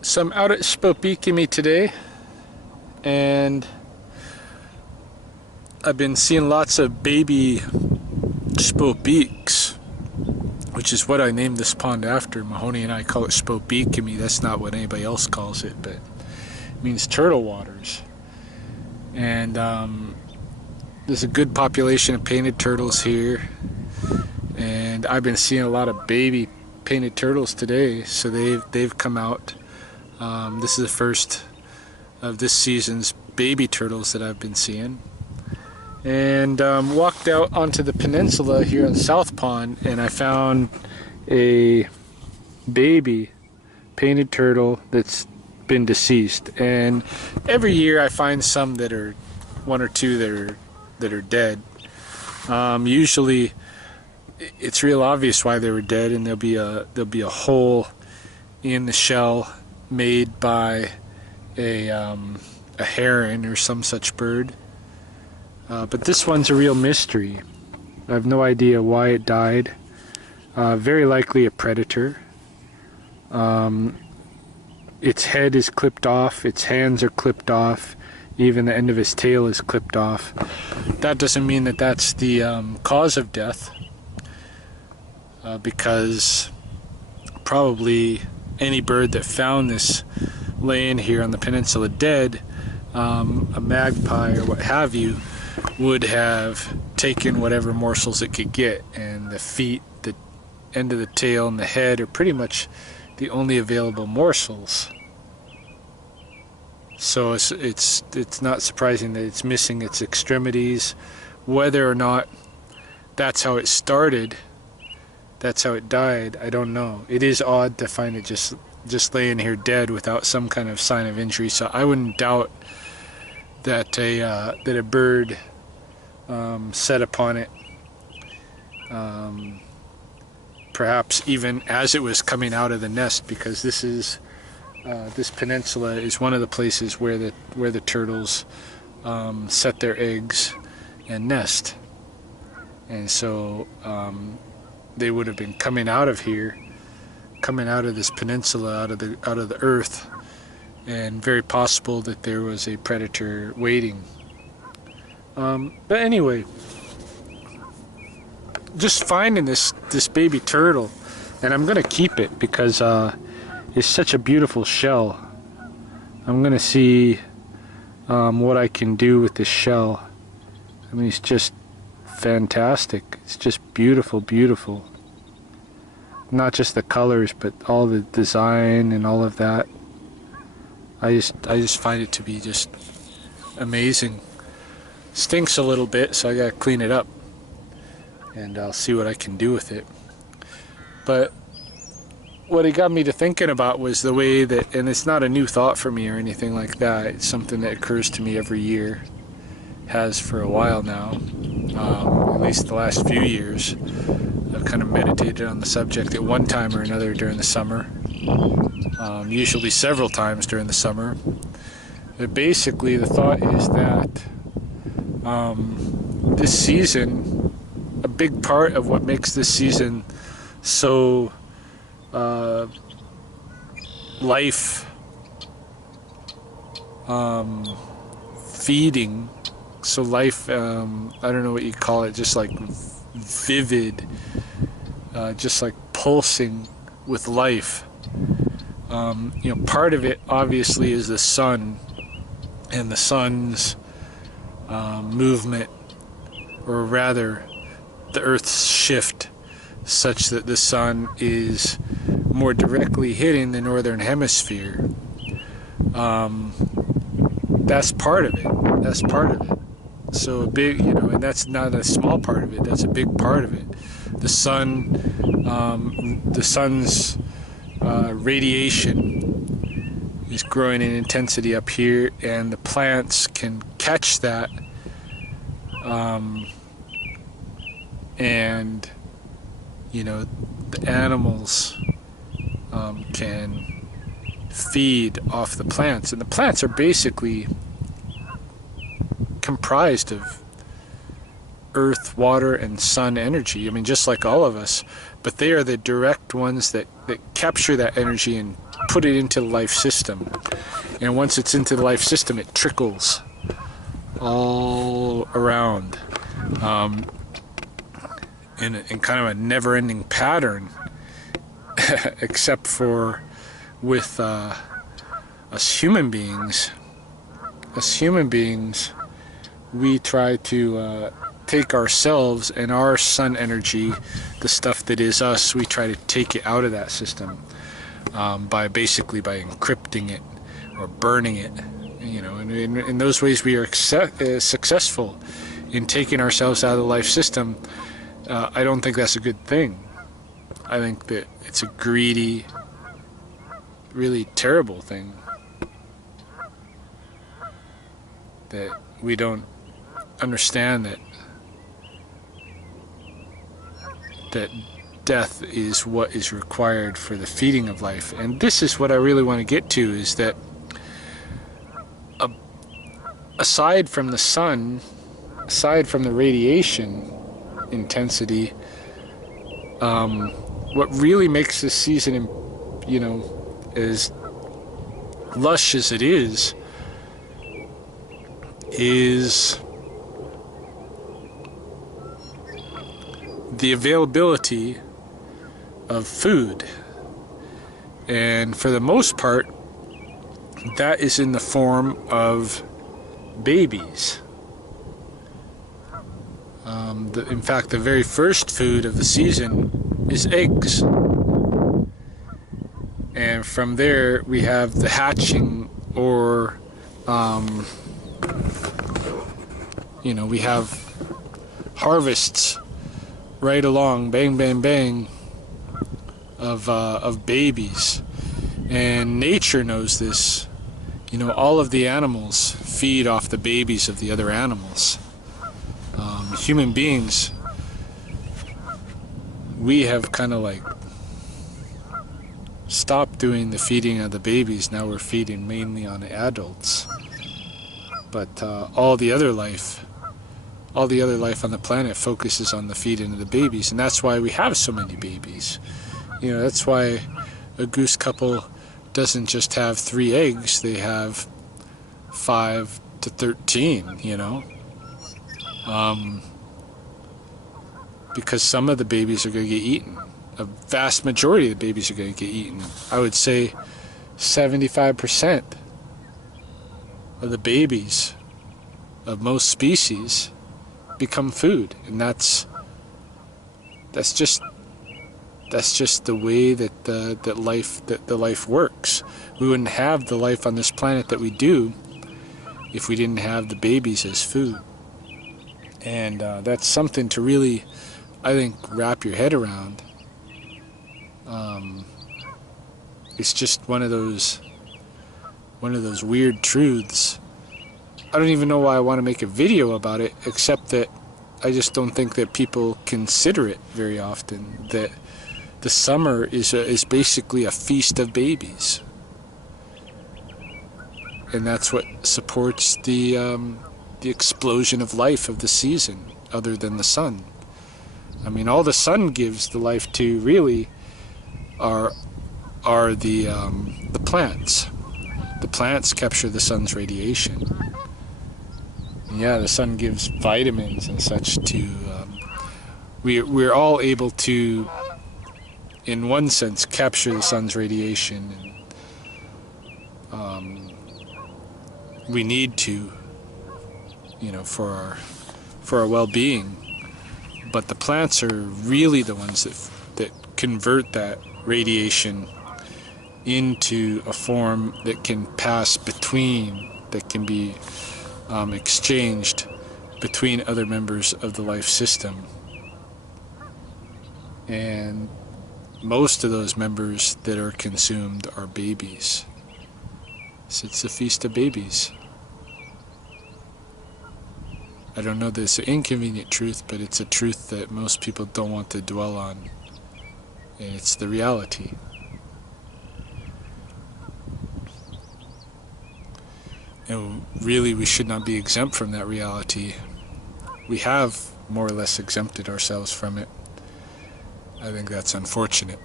So I'm out at Spokane today, and I've been seeing lots of baby Spobeaks, which is what I named this pond after. Mahoney and I call it Spokane. That's not what anybody else calls it, but it means turtle waters. And there's a good population of painted turtles here, and I've been seeing a lot of baby painted turtles today, so they've come out. This is the first of this season's baby turtles that I've been seeing. And walked out onto the peninsula here on South Pond, and I found a baby painted turtle that's been deceased. And every year I find some that are one or two that are dead. Usually it's real obvious why they were dead, and there'll be a hole in the shell made by a heron or some such bird. But this one's a real mystery. I have no idea why it died. Very likely a predator. Its head is clipped off, its hands are clipped off, even the end of his tail is clipped off. That doesn't mean that that's the cause of death, because probably any bird that found this laying here on the peninsula dead, a magpie or what have you, would have taken whatever morsels it could get, and the feet, the end of the tail, and the head are pretty much the only available morsels. So it's not surprising that it's missing its extremities. Whether or not that's how it started, that's how it died, I don't know. It is odd to find it just laying here dead without some kind of sign of injury. So I wouldn't doubt that a bird set upon it, perhaps even as it was coming out of the nest, because this peninsula is one of the places where the turtles set their eggs and nest, and so they would have been coming out of here, coming out of this peninsula, out of the earth, and very possible that there was a predator waiting. But anyway, just finding this baby turtle, and I'm gonna keep it because it's such a beautiful shell. I'm gonna see what I can do with this shell. I mean, it's just fantastic. It's just beautiful, beautiful. Not just the colors, but all the design and all of that. I just find it to be just amazing. Stinks a little bit, so I gotta clean it up, and I'll see what I can do with it. But what it got me to thinking about was the way that, and it's not a new thought for me or anything like that, it's something that occurs to me every year, has for a while now, at least the last few years. I've kind of meditated on the subject at one time or another during the summer, usually several times during the summer. But basically the thought is that this season, a big part of what makes this season so life feeding, so life, I don't know what you call it, just like vivid, just like pulsing with life. Part of it obviously is the sun and the sun's movement, or rather the Earth's shift, such that the sun is more directly hitting the northern hemisphere. That's part of it. That's part of it. So a big, and that's not a small part of it. That's a big part of it. The sun's radiation is growing in intensity up here, and the plants can catch that, and the animals can feed off the plants, and the plants are basically comprised of earth, water, and sun energy. I mean, just like all of us, but they are the direct ones that capture that energy and put it into the life system. And once it's into the life system, it trickles all around in kind of a never-ending pattern, except for with us human beings. As human beings, we try to take ourselves and our sun energy, the stuff that is us, we try to take it out of that system by encrypting it or burning it. You know, and in those ways we are successful in taking ourselves out of the life system. I don't think that's a good thing. I think that it's a greedy, really terrible thing that we don't understand that death is what is required for the feeding of life. And this is what I really want to get to, is that aside from the sun, aside from the radiation intensity, what really makes this season, you know, as lush as it is the availability of food. And for the most part, that is in the form of babies. In fact, the very first food of the season is eggs. And from there, we have the hatching, or, you know, we have harvests right along, bang, bang, bang, of babies. And nature knows this. You know, all of the animals feed off the babies of the other animals. Human beings, we have kind of like stopped doing the feeding of the babies. Now we're feeding mainly on adults. But all the other life on the planet focuses on the feeding of the babies, and that's why we have so many babies. You know, that's why a goose couple doesn't just have 3 eggs, they have 5 to 13, you know. Because some of the babies are going to get eaten. A vast majority of the babies are going to get eaten. I would say 75% of the babies of most species become food, and that's just the way that the life works. We wouldn't have the life on this planet that we do if we didn't have the babies as food. And that's something to really, I think, wrap your head around. It's just one of those weird truths. I don't even know why I want to make a video about it, except that I just don't think that people consider it very often, that the summer is basically a feast of babies. And that's what supports the explosion of life of the season, other than the sun. I mean, all the sun gives the life to really are the plants. The plants capture the sun's radiation. Yeah, the sun gives vitamins and such to. We're all able to, in one sense, capture the sun's radiation, and we need to, you know, for our well-being. But the plants are really the ones that convert that radiation into a form that can pass between, that can be exchanged between other members of the life system. And most of those members that are consumed are babies. So it's a feast of babies. I don't know that it's an inconvenient truth, but it's a truth that most people don't want to dwell on. And it's the reality. And really, we should not be exempt from that reality. We have more or less exempted ourselves from it. I think that's unfortunate.